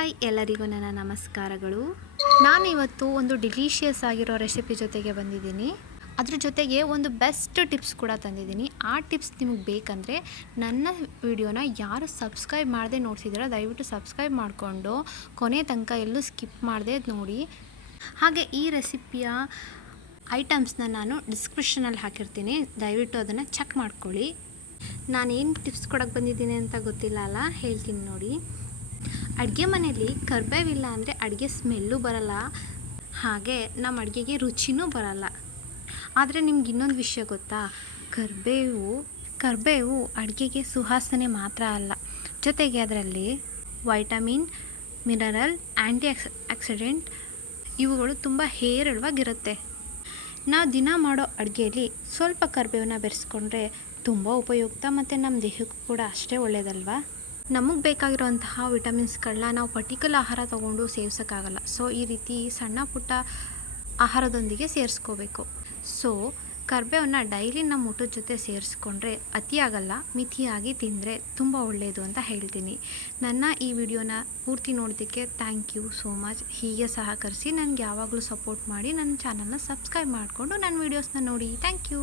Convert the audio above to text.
Hi ಎಲ್ಲರಿಗೂ ನನ್ನ ನಮಸ್ಕಾರಗಳು. ನಾನು ಇವತ್ತು ಒಂದು ಡಿಲಿಷಿಯಸ್ ಆಗಿರೋ ರೆಸಿಪಿ ಜೊತೆಗೆ ಬಂದಿದ್ದೀನಿ. ಅದ್ರ ಜೊತೆಗೆ ಒಂದು ಬೆಸ್ಟ್ ಟಿಪ್ಸ್ ಕೂಡ ತಂದಿದ್ದೀನಿ. ಆ ಟಿಪ್ಸ್ ನಿಮಗೆ ಬೇಕಂದರೆ ನನ್ನ ವಿಡಿಯೋನ ಯಾರು ಸಬ್ಸ್ಕ್ರೈಬ್ ಮಾಡದೆ ನೋಡ್ತಿದ್ದೀರೋ ದಯವಿಟ್ಟು ಸಬ್ಸ್ಕ್ರೈಬ್ ಮಾಡಿಕೊಂಡು ಕೊನೆ ತನಕ ಎಲ್ಲೂ ಸ್ಕಿಪ್ ಮಾಡದೆ ನೋಡಿ. ಹಾಗೆ ಈ ರೆಸಿಪಿಯ ಐಟಮ್ಸ್ನ ನಾನು ಡಿಸ್ಕ್ರಿಪ್ಷನಲ್ಲಿ ಹಾಕಿರ್ತೀನಿ, ದಯವಿಟ್ಟು ಅದನ್ನು ಚೆಕ್ ಮಾಡ್ಕೊಳ್ಳಿ. ನಾನೇನು ಟಿಪ್ಸ್ ಕೊಡೋಕ್ಕೆ ಬಂದಿದ್ದೀನಿ ಅಂತ ಗೊತ್ತಿಲ್ಲ ಅಲ್ಲ, ಹೇಳ್ತೀನಿ ನೋಡಿ. ಅಡುಗೆ ಮನೆಯಲ್ಲಿ ಕರಿಬೇವಿಲ್ಲ ಅಂದರೆ ಅಡುಗೆ ಸ್ಮೆಲ್ಲು ಬರಲ್ಲ, ಹಾಗೆ ನಮ್ಮ ಅಡುಗೆಗೆ ರುಚಿನೂ ಬರಲ್ಲ. ಆದರೆ ನಿಮ್ಗೆ ಇನ್ನೊಂದು ವಿಷಯ ಗೊತ್ತಾ, ಕರಿಬೇವು ಅಡುಗೆಗೆ ಸುವಾಸನೆ ಮಾತ್ರ ಅಲ್ಲ, ಜೊತೆಗೆ ಅದರಲ್ಲಿ ವೈಟಮಿನ್, ಮಿನರಲ್, ಆಕ್ಸಿಡೆಂಟ್ ಇವುಗಳು ತುಂಬ ಹೇರಳವಾಗಿರುತ್ತೆ. ನಾವು ದಿನ ಮಾಡೋ ಅಡುಗೆಯಲ್ಲಿ ಸ್ವಲ್ಪ ಕರಿಬೇವನ್ನ ಬೆರೆಸ್ಕೊಂಡ್ರೆ ತುಂಬ ಉಪಯುಕ್ತ ಮತ್ತು ನಮ್ಮ ದೇಹಕ್ಕೂ ಕೂಡ ಅಷ್ಟೇ ಒಳ್ಳೆಯದಲ್ವಾ. ನಮಗೆ ಬೇಕಾಗಿರೋಂತಹ ವಿಟಮಿನ್ಸ್ಗಳನ್ನ ನಾವು ಪರ್ಟಿಕ್ಯುಲರ್ ಆಹಾರ ತೊಗೊಂಡು ಸೇವಿಸೋಕ್ಕಾಗಲ್ಲ. ಸೊ ಈ ರೀತಿ ಸಣ್ಣ ಪುಟ್ಟ ಆಹಾರದೊಂದಿಗೆ ಸೇರಿಸ್ಕೋಬೇಕು. ಸೊ ಕರಿಬೇವನ್ನ ಡೈಲಿ ನಮ್ಮ ಊಟದ ಜೊತೆ ಸೇರಿಸ್ಕೊಂಡ್ರೆ ಅತಿಯಾಗಲ್ಲ, ಮಿತಿಯಾಗಿ ತಿಂದರೆ ತುಂಬ ಒಳ್ಳೆಯದು ಅಂತ ಹೇಳ್ತೀನಿ. ನನ್ನ ಈ ವಿಡಿಯೋನ ಪೂರ್ತಿ ನೋಡೋದಕ್ಕೆ ಥ್ಯಾಂಕ್ ಯು ಸೋ ಮಚ್. ಹೀಗೆ ಸಹಕರಿಸಿ ನನಗೆ ಯಾವಾಗಲೂ ಸಪೋರ್ಟ್ ಮಾಡಿ ನನ್ನ ಚಾನಲ್ನ ಸಬ್ಸ್ಕ್ರೈಬ್ ಮಾಡಿಕೊಂಡು ನನ್ನ ವೀಡಿಯೋಸ್ನ ನೋಡಿ. Thank you.